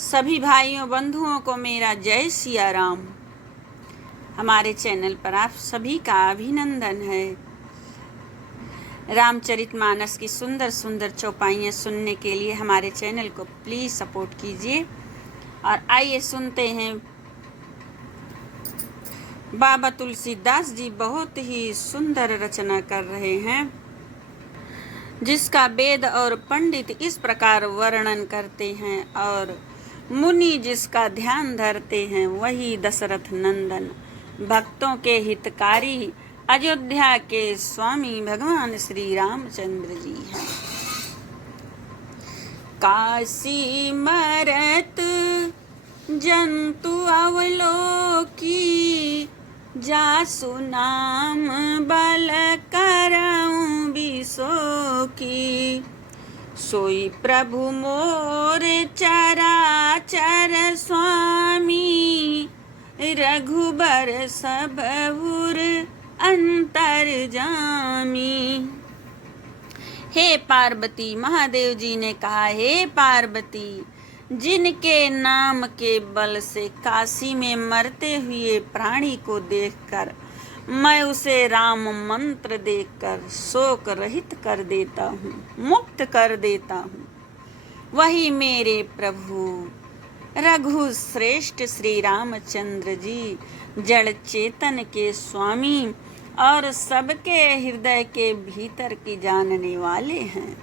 सभी भाइयों बंधुओं को मेरा जय सिया राम। हमारे चैनल पर आप सभी का अभिनंदन है। रामचरितमानस की सुंदर सुंदर चौपाइयाँ सुनने के लिए हमारे चैनल को प्लीज़ सपोर्ट कीजिए। और आइए सुनते हैं। बाबा तुलसीदास जी बहुत ही सुंदर रचना कर रहे हैं, जिसका वेद और पंडित इस प्रकार वर्णन करते हैं और मुनि जिसका ध्यान धरते हैं वही दशरथ नंदन, भक्तों के हितकारी अयोध्या के स्वामी भगवान श्री रामचंद्र जी हैं। काशी मरत जंतु अवलोकी, जासु नाम बल करऊं बिसोकी। सोई प्रभु मोर चराचर स्वामी, रघुबर सबहुर अंतर्जामी। हे पार्वती, महादेव जी ने कहा, हे पार्वती, जिनके नाम के बल से काशी में मरते हुए प्राणी को देखकर मैं उसे राम मंत्र देकर शोक रहित कर देता हूँ, मुक्त कर देता हूँ, वही मेरे प्रभु रघु श्रेष्ठ श्री रामचंद्र जी, जड़ चेतन के स्वामी और सबके हृदय के भीतर की जानने वाले हैं।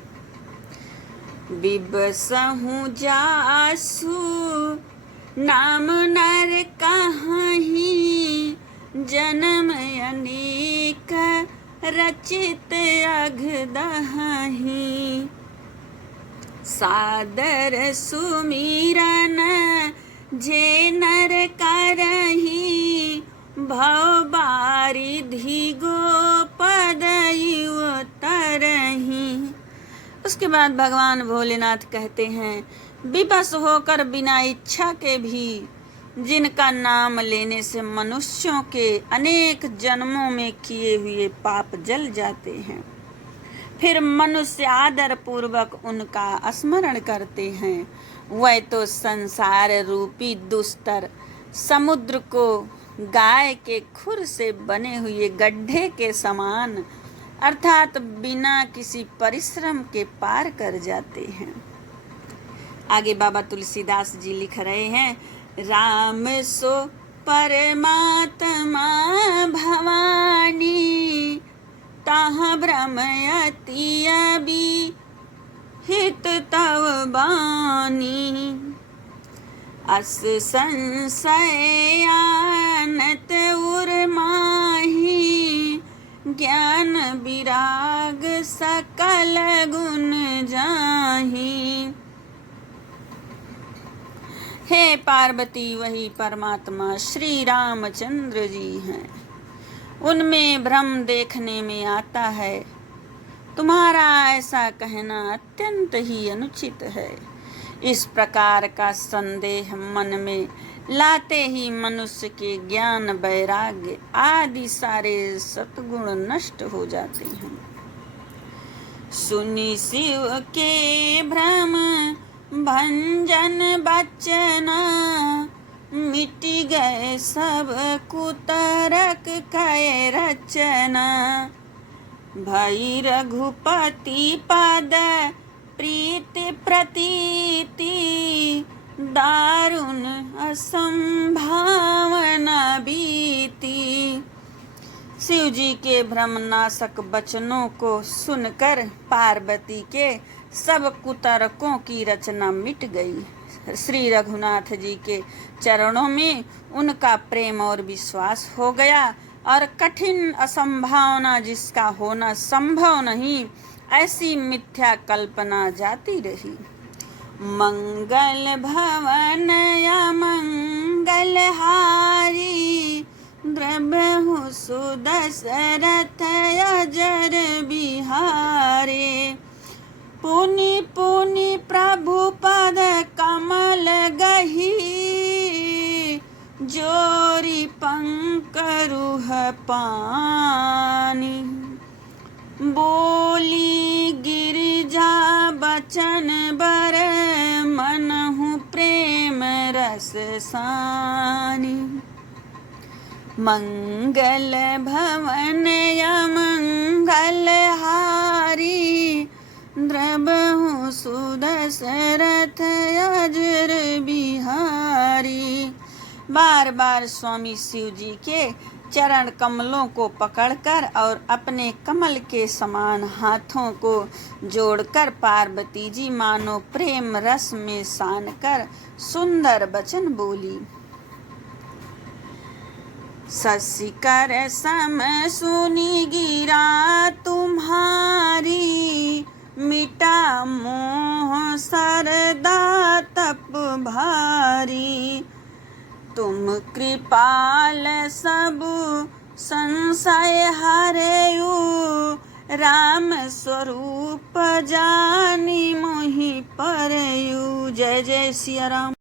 बिबसहु जासु नाम नर कहीं, जन्म अनेक रचित अघदहि। सादर सुमिरन जे नर करही, भव बारिधि गोपद तरही। उसके बाद भगवान भोलेनाथ कहते हैं, विवश होकर बिना इच्छा के भी जिनका नाम लेने से मनुष्यों के अनेक जन्मों में किए हुए पाप जल जाते हैं, फिर मनुष्य आदर पूर्वक उनका स्मरण करते हैं, वह तो संसार रूपी दुस्तर समुद्र को गाय के खुर से बने हुए गड्ढे के समान अर्थात बिना किसी परिश्रम के पार कर जाते हैं। आगे बाबा तुलसीदास जी लिख रहे हैं, राम सो परमात्मा भवानी, ताह भ्रमयति अभी हित तव बानी। अस संशय आनत उर्माही, ज्ञान विराग सकल गुण जाही। हे पार्वती, वही परमात्मा श्री रामचंद्र जी हैं, उनमें भ्रम देखने में आता है। तुम्हारा ऐसा कहना अत्यंत ही अनुचित है। इस प्रकार का संदेह मन में लाते ही मनुष्य के ज्ञान वैराग्य आदि सारे सद्गुण नष्ट हो जाते हैं। सुनि शिव के भ्रम भंजन बचना, मिट गए सब कुतरक कय रचना। भई रघुपति पद प्रीति प्रतीति, दारुण असंभावना बीती। शिव जी के भ्रमनाशक वचनों को सुनकर पार्वती के सब कुतर्कों की रचना मिट गई। श्री रघुनाथ जी के चरणों में उनका प्रेम और विश्वास हो गया और कठिन असंभावना जिसका होना संभव नहीं, ऐसी मिथ्या कल्पना जाती रही। मंगल भवन या मंगल हारी, द्रबहु सुदशरथ अजर बिहारे। पुनि पुनि प्रभु पद कमल गही, जोरी पंकरुह पानी। बोली गिरिजा बचन बर, मनहु प्रेम बरस सानी। मंगल भवन या मंगल हारी, द्रबहु सुदशरथ अजर बिहारी। बार बार स्वामी शिव जी के चरण कमलों को पकड़कर और अपने कमल के समान हाथों को जोड़कर पार्वती जी मानो प्रेम रस में सान कर सुंदर वचन बोली। शशिकर सम सुनी गिरा तुम्हारी, मिटा मोह सरदा तप भारी। तुम कृपाल सब संशय हरयु, राम स्वरूप जानी मोहि परयु। जय जय सिया राम।